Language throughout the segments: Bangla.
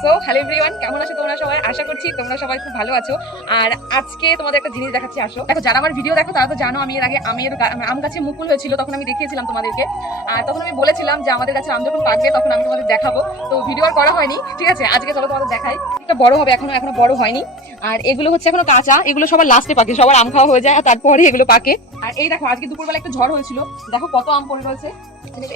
সো হ্যালো এভরিওয়ান, কেমন আছো তোমরা সবাই? আশা করছি তোমরা সবাই খুব ভালো আছো। আর আজকে তোমাদের একটা জিনিস দেখাচ্ছি, আসো দেখো। যারা আমার ভিডিও দেখো তারা তো জানো আমি এর আগে আম গাছে মুকুল হয়েছিল, তখন আমি দেখিয়েছিলাম তোমাদেরকে। আর তখন আমি বলেছিলাম যে আমাদের গাছে আম যখন পাকবে তখন আমি তোমাদের দেখাবো। তো ভিডিও আর করা হয়নি, ঠিক আছে? আজকে চলো তোমাদের দেখাই। এটা বড় হবে, এখনো বড় হয়নি। আর এগুলো হচ্ছে এখনো কাঁচা, এগুলো সবার লাস্টে পাকে, সবার আম খাওয়া হয়ে যায় আর তারপরে এগুলো পাকে। আর এই দেখো, আজকে দুপুরবেলা একটা ঝড় হয়েছিল, দেখো কত আম পড়ে রয়েছে।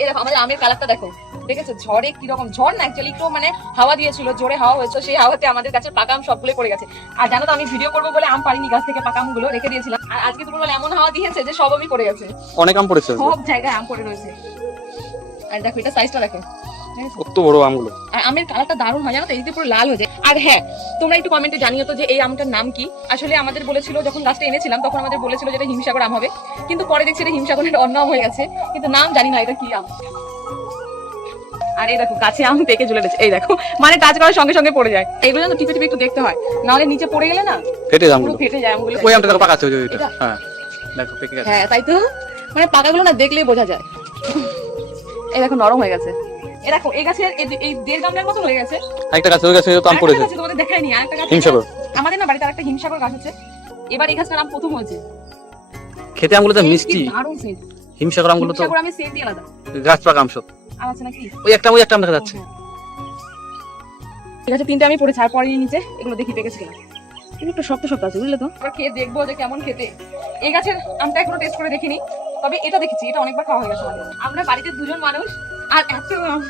এই দেখো আমাদের আমের কালারটা দেখো, দেখেছো? ঝড়ে কিরকম, ঝড় না অ্যাকচুয়ালি একটু মানে হাওয়া দিয়েছিল, জোরে হাওয়া হয়েছে, সেই হাওয়াতে আমাদের গাছের পাকা আম সবগুলো পড়ে গেছে। আর জানো তো, আমি ভিডিও করবো বলে আম পারিনি, গাছ থেকে পাকা আমগুলো রেখে দিয়েছিলাম। আর আজকে দুপুরবেলা এমন হাওয়া দিয়েছে যে সব আমি পড়ে গেছে, অনেক আম পড়েছে, সব জায়গায় আম পড়ে রয়েছে। আর দেখো এটা সাইজটা দেখো, কত বড় আমগুলো। আর আমের কালারটা দারুণ হয়, জানো তো? এই যে পুরো লাল হয়ে যায়। আর হ্যাঁ, তোমরা একটু কমেন্টে জানিও তো যে এই আমটার নাম কি। আসলে আমাদের বলেছিল, যখন লাস্টে এনেছিলাম তখন আমাদের বলেছিল যে এটা হিমসাগর আম হবে, কিন্তু পরে দেখছি এটা হিমসাগরের অন্য আম হয়ে গেছে, কিন্তু নাম জানি না এটা কি আম। আর এই দেখো গাছে আম পেকে ঝুলে রয়েছে, এই দেখো, মানে টাচ করার সঙ্গে সঙ্গে পড়ে যায়। এইগুলো তো টিপে টিপে একটু দেখতে হয়, নাহলে নিচে পড়ে গেলে না ফেটে যায় পুরো আমগুলো। ফেটে যায় আমগুলো। ওই আমটা দেখো পাকা আছে, ওই যে ওইটা। এটা? হ্যাঁ দেখো পেকে গেছে। হ্যাঁ তাই তো, মানে পাকাগুলো না দেখলেই বোঝা যায়। এই দেখো নরম হয়ে গেছে। এই দেখো এই গাছের এই 1.5 গামলার মতো হয়ে গেছে। একটা গাছ, ওই গাছে তো আম পড়েছে। তোমাদের দেখাইনি, আরেকটা গাছ হিমসাগর। আমাদের না বাড়িতে আরেকটা হিমসাগর গাছ আছে। এবার এই গাছটার আম প্রথম হয়েছে। খেতে আমগুলো তো মিষ্টি, দারুণ সেন্ট। হিমসাগর আমগুলো তো হিমসাগর আমের সেন্টই আলাদা। গাছ পাকা আম সব। আম আছে নাকি? ওই একটা আম দেখা যাচ্ছে। ঠিক আছে, 3টে আমি পড়েছি, আর পরে নিচে এগুলো দেখি পেকেছে কিনা। কিন্তু একটু শক্ত শক্ত আছে, বুঝলে তো? আবার খেয়ে দেখবো যে কেমন খেতে। এই গাছের আমটা এখনো টেস্ট করে দেখিনি, তবে এটা দেখেছি, এটা অনেকবার খাওয়া হয়ে গেছে আমাদের। আমরা বাড়িতে 2জন মানুষ আর এত আম,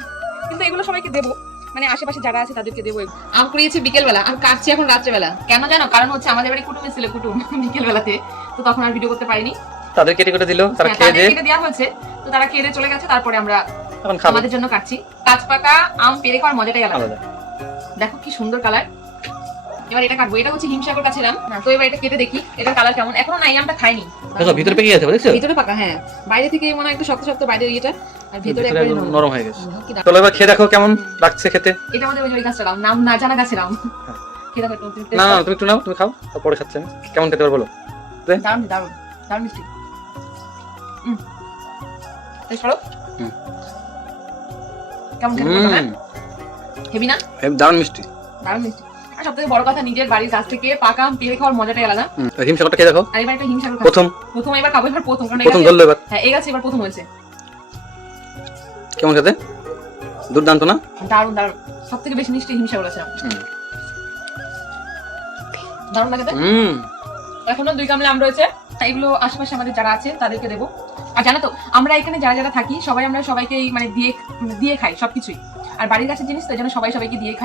কিন্তু এগুলো সবাইকে দেবো, মানে আশেপাশে যারা আছে তাদেরকে দেবো। আম কুড়িয়েছি বিকেল বেলা আর কাটছি এখন রাত্রেবেলা। কেন জানো? কারণ হচ্ছে আমাদের বাড়ি কুটুম এসেছিল, কুটুম বিকেল বেলাতে, তো তখন আর ভিডিও করতে পারিনি। তাদের কেটে কেটে দিল, তারা খেয়ে দিয়ে কেটে দেওয়া হয়েছে, তো তারা খেয়ে দিয়ে চলে গেছে। তারপরে আমরা এখন খাবো। আমাদের জন্য কাটছি। কাঁচ পাকা আম পেরে খাওয়ার মজাটাই আলাদা। আলাদা। দেখো কি সুন্দর কালার। এবার এটা কাটবো, এটা হচ্ছে হিমসাগর কাছের আম। তো এবার এটা কেটে দেখি এটার কালার কেমন। এখনো না, এই আমটা খাইনি। দেখো ভিতরে পেকে গেছে, দেখছো? ভিতরে পাকা, হ্যাঁ। বাইরে থেকে মনে হয় একটু শক্ত শক্ত, বাইরে ইয়েটা, আর ভিতরে একবারে নরম হয়ে গেছে। কি দারুণ। চলো এবার খেয়ে দেখো কেমন লাগছে খেতে। এটা আমাদের ওই গাছটার আম, নাম না জানা গাছের আম। খেয়ে দেখো একটু, না না তুমি একটু নাও, তুমি খাও, তারপরে খাচ্ছি আমি। কেমন খেতে পারো বলো? দারুণ দারুণ দারুণ মিষ্টি। টেস্ট করো কেমন খেতে বলো না? হেভি না? দারুণ মিষ্টি, দারুণ মিষ্টি। আর সবথেকে বড় কথা, নিজের বাড়ির গাছ থেকে পাকা আম পেরে খাওয়ার মজাটাই আলাদা। হিমসাগরটা খেয়ে দেখো। আর এবার একটা হিমসাগর প্রথম এবার খাবো, এবার প্রথম, কারণ প্রথম ধরলো এবার। হ্যাঁ এই গাছে এবার প্রথম হয়েছে। কেমন খেতে? দুর্দান্ত না? দারুণ দারুণ। সব থেকে বেশি মিষ্টি হিমসাগর আছে। দারুণ লাগে। এখনো 2 গামলা আম রয়েছে, এগুলো আশেপাশে আমাদের যারা আছে তাদেরকে দেবো। আর জানো তো, আমরা এখানে যারা যারা থাকি আমরা সবাইকে মানে দিয়ে খাই সবকিছুই। আর বাড়ির গাছের জিনিস তো, এই জন্য সবাইকে দিয়ে খাই।